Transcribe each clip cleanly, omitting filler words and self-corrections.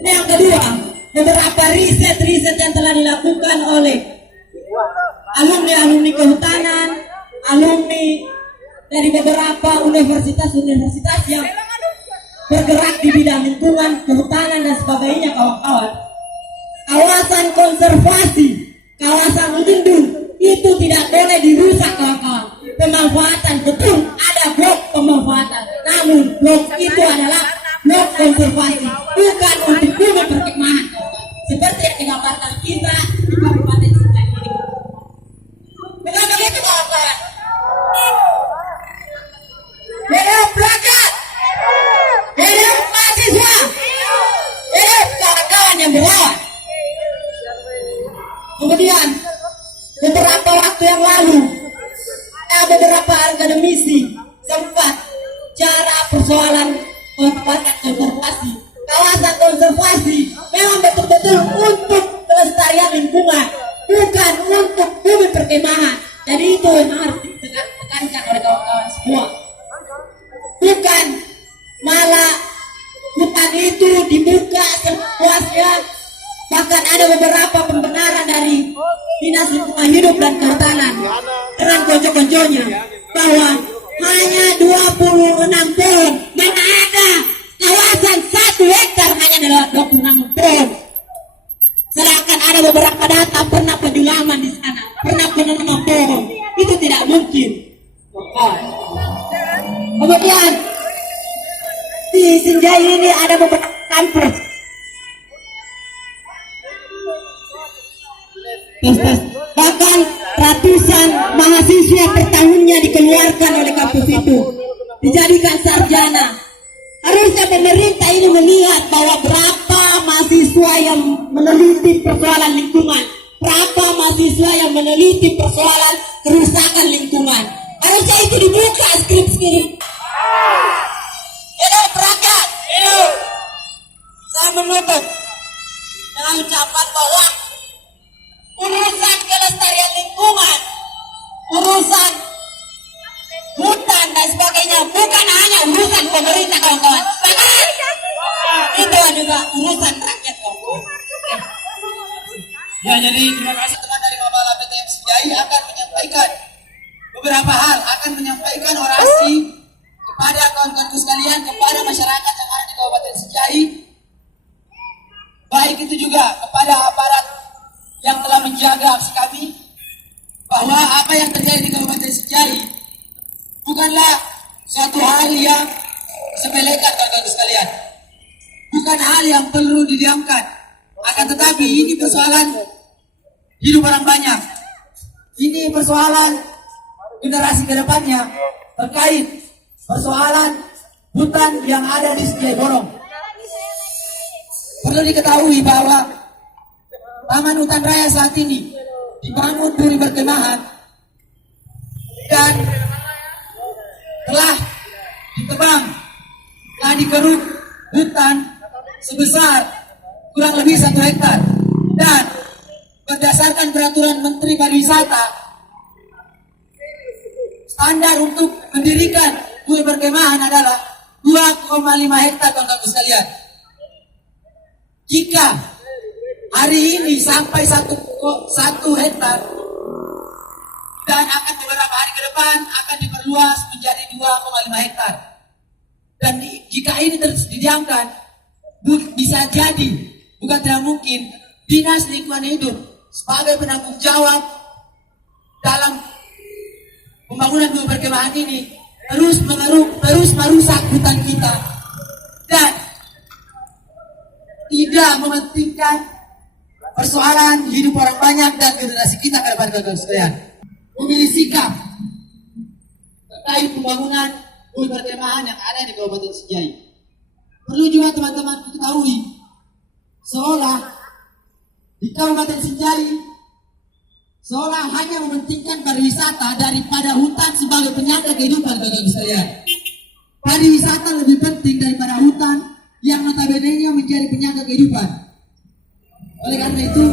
Yang kedua, beberapa riset yang telah dilakukan oleh alumni kehutanan, alumni dari beberapa universitas yang bergerak di bidang lingkungan, kehutanan dan sebagainya, kawan-kawan. Kawasan konservasi, kawasan lindung itu tidak boleh dirusak, kawan-kawan. Pemanfaatan, betul ada blok pemanfaatan, namun blok itu adalah blok konservasi, bukan untuk bumi perkemahan, seperti yang digambarkan kita di Kabupaten Sintang ini. Bukan begitu, kawan-kawan? Hidup rakyat, hidup mahasiswa, hidup kawan-kawan yang berlawan. Kemudian beberapa waktu yang lalu ada beberapa akademisi sempat cara persoalan konservasi. Kawasan konservasi memang betul-betul untuk kelestarian lingkungan, bukan untuk bumi perkemahan. Jadi itu yang harus ditekankan oleh kawan-kawan semua. Bukan malah hutan itu dibuka sepuasnya. Bahkan ada beberapa pembenaran dari Dinas Lingkungan Hidup dan Kehutanan dengan konco-konconya bahwa hanya 26 pohon, mana ada kawasan 1 hektar hanya adalah 26 pohon. Sedangkan ada beberapa data pernah penyulaman di sana, pernah penanaman pohon. Itu tidak mungkin. Kemudian di Sinjai ini ada beberapa kampus. Bahkan ratusan mahasiswa per tahunnya dikeluarkan oleh kampus itu, dijadikan sarjana. Harusnya pemerintah ini melihat bahwa berapa mahasiswa yang meneliti persoalan lingkungan, berapa mahasiswa yang meneliti persoalan kerusakan lingkungan. Harusnya itu dibuka skrip-skrip. Hidup rakyat, hidup. Saya menutup dengan ucapan bahwa urusan kelestarian lingkungan, urusan hutan dan sebagainya bukan hanya urusan pemerintah, kawan-kawan. Itu juga urusan rakyat, kawan-kawan. Ya, jadi terima kasih teman dari Mabala PTM Sinjai akan menyampaikan beberapa hal, akan menyampaikan orasi kepada kawan-kawanku sekalian, kepada masyarakat yang ada di Kabupaten Sinjai. Baik itu juga kepada aparat yang telah menjaga aksi kami, bahwa apa yang terjadi di Kabupaten Sinjai bukanlah suatu hal yang sepelekan, kawan-kawan sekalian. Bukan hal yang perlu didiamkan. Akan tetapi ini persoalan hidup orang banyak. Ini persoalan generasi ke depannya terkait persoalan hutan yang ada di Sinjai Borong. Perlu diketahui bahwa Taman Hutan Raya saat ini dibangun duri berkemahan dan telah ditebang, telah dikeruk hutan sebesar kurang lebih 1 hektar, dan berdasarkan peraturan Menteri Pariwisata, standar untuk mendirikan duri berkemahan adalah 2,5 hektar, kawan-kawan sekalian. Jika hari ini sampai 1 hektar dan akan beberapa hari ke depan akan diperluas menjadi 2,5 hektar. Dan jika ini terus didiamkan, bisa jadi, bukan tidak mungkin, Dinas Lingkungan Hidup sebagai penanggung jawab dalam pembangunan duri berkemahan ini terus merusak hutan kita dan tidak mementingkan persoalan hidup orang banyak dan generasi kita ke depan, kawan-kawan sekalian. Memilih sikap terkait pembangunan duri berkemahan yang ada di Kabupaten Sinjai. Perlu juga teman-teman ketahui, seolah di Kabupaten Sinjai seolah hanya mementingkan pariwisata daripada hutan sebagai penyangga kehidupan, kawan-kawan sekalian. Pariwisata lebih penting daripada hutan yang notabene-nya menjadi penyangga kehidupan. Oleh karena itu,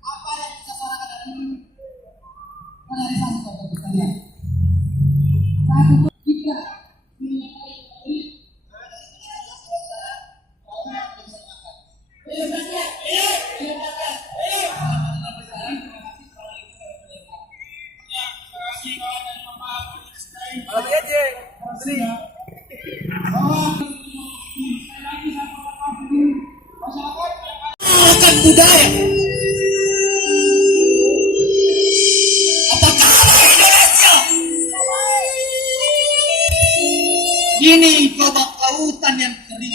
apa yang kita sarankan hari ini dari satu kawan-kawan sekalian. Satu, tiga, budaya. Apa kabar Indonesia? Ini babak lautan yang kering.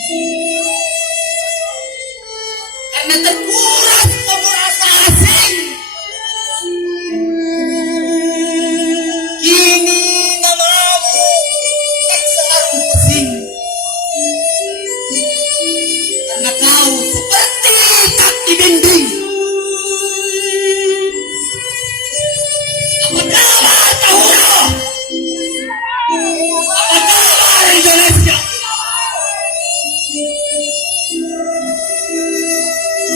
Karena terkuras pemerasa asing. Kini namamu tak searung pesing. Karena kau seperti kaki dinding. Apa kabar Tahura? Apa kabar Indonesia?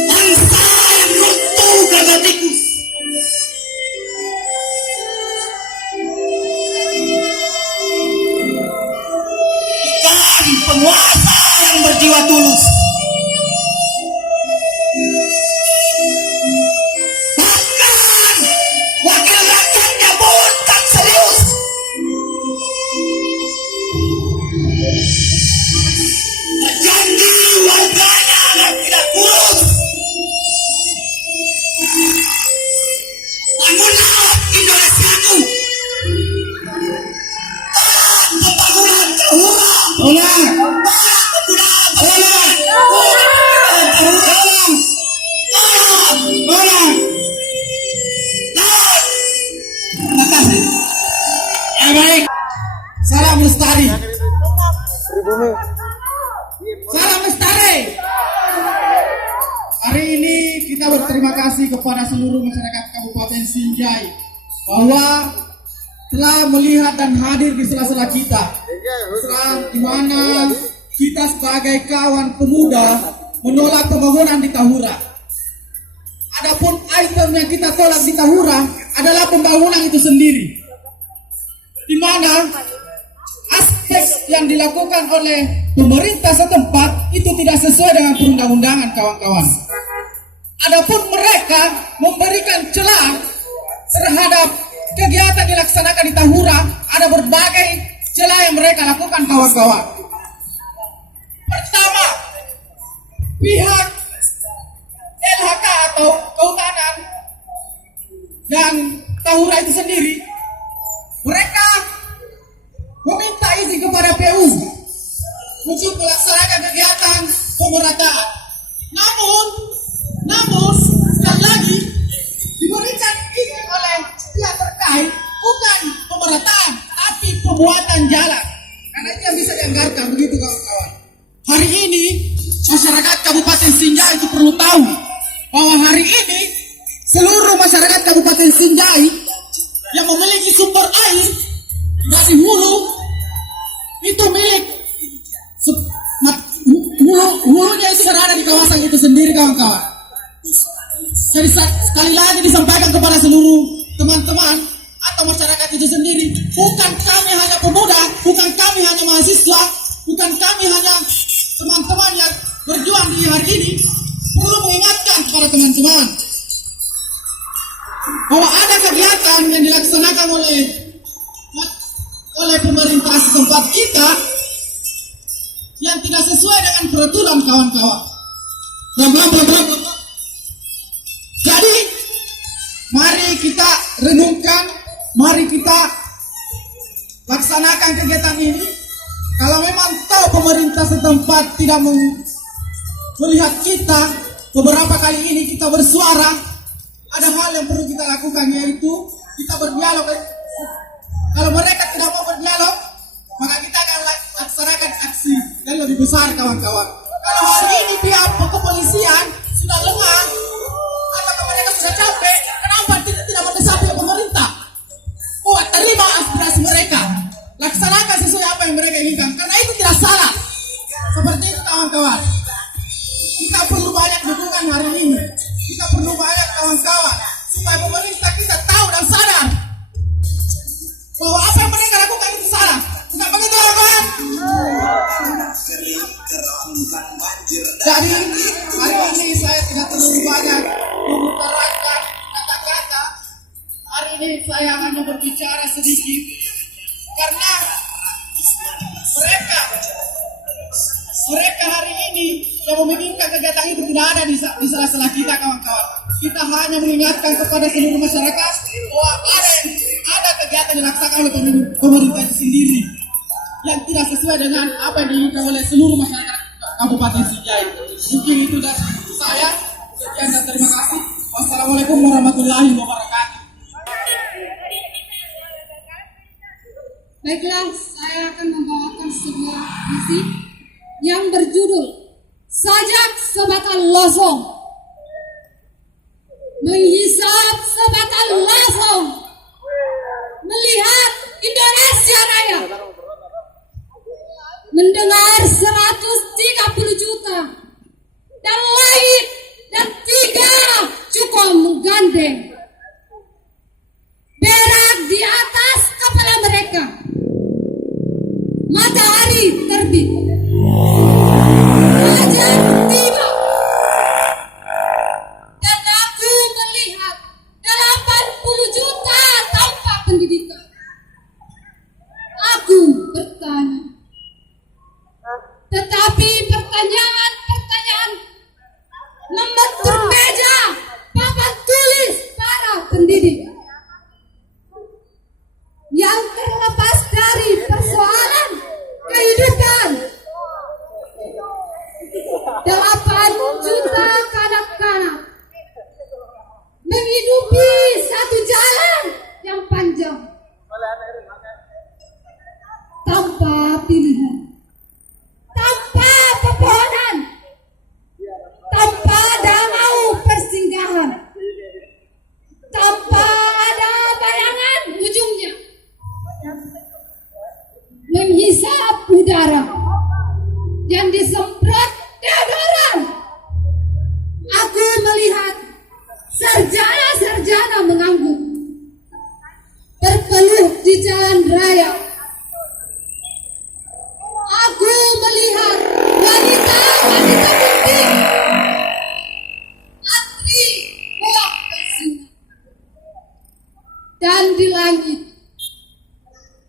Bangsa yang runtuh karena tikus. Bukan penguasa yang berjiwa tulus. Bahkan wakil rakyatnya pun tak serius. Berjanji warganya akan tidak kurus. Bangunlah Indonesiaku. Tolak pembangunan Tahura. Tolak. Tolak pembangunan Tahura. Tolak. Terima kasih. Ya baik. Salam Lestari. Salam Lestari. Hari ini kita berterima kasih kepada seluruh masyarakat Kabupaten Sinjai bahwa telah melihat dan hadir di sela-sela kita, di mana kita sebagai kawan pemuda menolak pembangunan di Tahura. Adapun item yang kita tolak di Tahura adalah pembangunan itu sendiri, di mana aspek yang dilakukan oleh pemerintah setempat itu tidak sesuai dengan perundang-undangan, kawan-kawan. Adapun mereka memberikan celah terhadap kegiatan dilaksanakan di Tahura, ada berbagai celah yang mereka lakukan, kawan-kawan. Pertama, pihak LHK atau Kehutanan dan Tahura itu sendiri, mereka meminta izin kepada PU untuk melaksanakan kegiatan pemerataan. Namun sekali lagi diberikan izin oleh pihak terkait bukan pemerataan tapi pembuatan jalan. Karena itu yang bisa dianggarkan, begitu kawan-kawan. Hari ini masyarakat Kabupaten Sinjai itu perlu tahu bahwa hari ini seluruh masyarakat Kabupaten Sinjai yang memiliki sumber air dari hulu itu milik hulunya itu berada di kawasan itu sendiri, kawan-kawan. Jadi sekali lagi disampaikan kepada seluruh teman-teman atau masyarakat itu sendiri, bukan kami hanya pemuda, bukan kami hanya mahasiswa, bukan kami hanya teman-teman yang berjuang di hari ini, perlu mengingatkan kepada teman-teman bahwa ada kegiatan yang dilaksanakan oleh pemerintah setempat kita yang tidak sesuai dengan peraturan, kawan-kawan. Jadi mari kita renungkan, mari kita laksanakan kegiatan ini. Kalau memang tahu pemerintah setempat tidak melihat kita, beberapa kali ini kita bersuara, ada hal yang perlu kita lakukan, yaitu kita berdialog. Kalau mereka tidak mau berdialog, maka kita akan laksanakan aksi yang lebih besar, kawan-kawan. Kalau hari ini pihak kepolisian sudah lengah atau mereka sudah capek, kenapa tidak mendesak pihak pemerintah? Terima aspirasi mereka, laksanakan sesuai apa yang mereka inginkan, karena itu tidak salah. Seperti itu, kawan-kawan. Kita perlu banyak dukungan hari ini. Kita perlu banyak kawan-kawan supaya pemerintah kita tahu dan sadar bahwa apa yang mereka lakukan itu salah. Bukan begitu, kawan? Jadi hari ini saya tidak terlalu banyak mengutarakan kata-kata. Hari ini saya hanya berbicara sedikit karena mereka hari ini ini yang memikirkan kegiatan itu tidak ada di sela-sela kita, kawan-kawan. Kita hanya mengingatkan kepada seluruh masyarakat bahwa ada kegiatan yang dilaksanakan oleh pemerintah itu sendiri yang tidak sesuai dengan apa yang diinginkan oleh seluruh masyarakat Kabupaten Sijai. Mungkin itu dari saya. Sekian dan terima kasih. Wassalamualaikum warahmatullahi wabarakatuh. Baiklah, saya akan membawakan sebuah puisi yang berjudul Sajak Sebatang Losong. Menghisap sebatang losong, melihat Indonesia Raya, mendengar 130 juta, dan langit dan 3 cukup menggandeng. Berak di atas kepala mereka, matahari terbit, fajar tiba, dan aku melihat 80 juta tanpa pendidikan. Aku bertanya, tetapi pertanyaan membentur meja papan tulis para pendidik yang terlepas dari persoalan kehidupan. 8 juta kanak-kanak menghidupi satu jalan yang panjang tanpa pilihan, tanpa pepohonan, tanpa danau persinggahan, tanpa ada bayangan ujungnya, menghisap udara yang disemprot deodoran. Aku melihat sarjana-sarjana mengangguk berpeluh di jalan raya. Aku melihat wanita-wanita penting antri buang bersinar. Dan di langit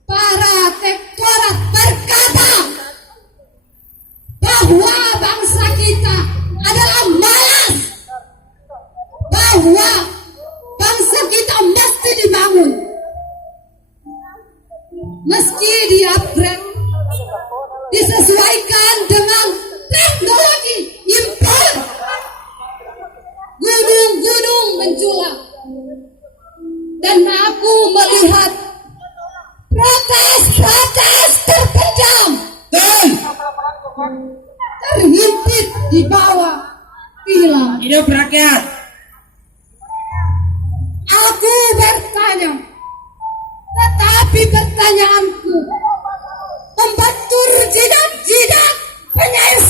para tektorat berkata bahwa bangsa kita adalah malas, bahwa bangsa kita mesti dibangun meski di-upgrade, disesuaikan dengan teknologi impor. Gunung-gunung menjulang, dan aku melihat protes-protes terpendam dan terhimpit di bawah hilang. Hidup rakyat. Aku bertanya, tetapi pertanyaanku membentur jidat-jidat penyair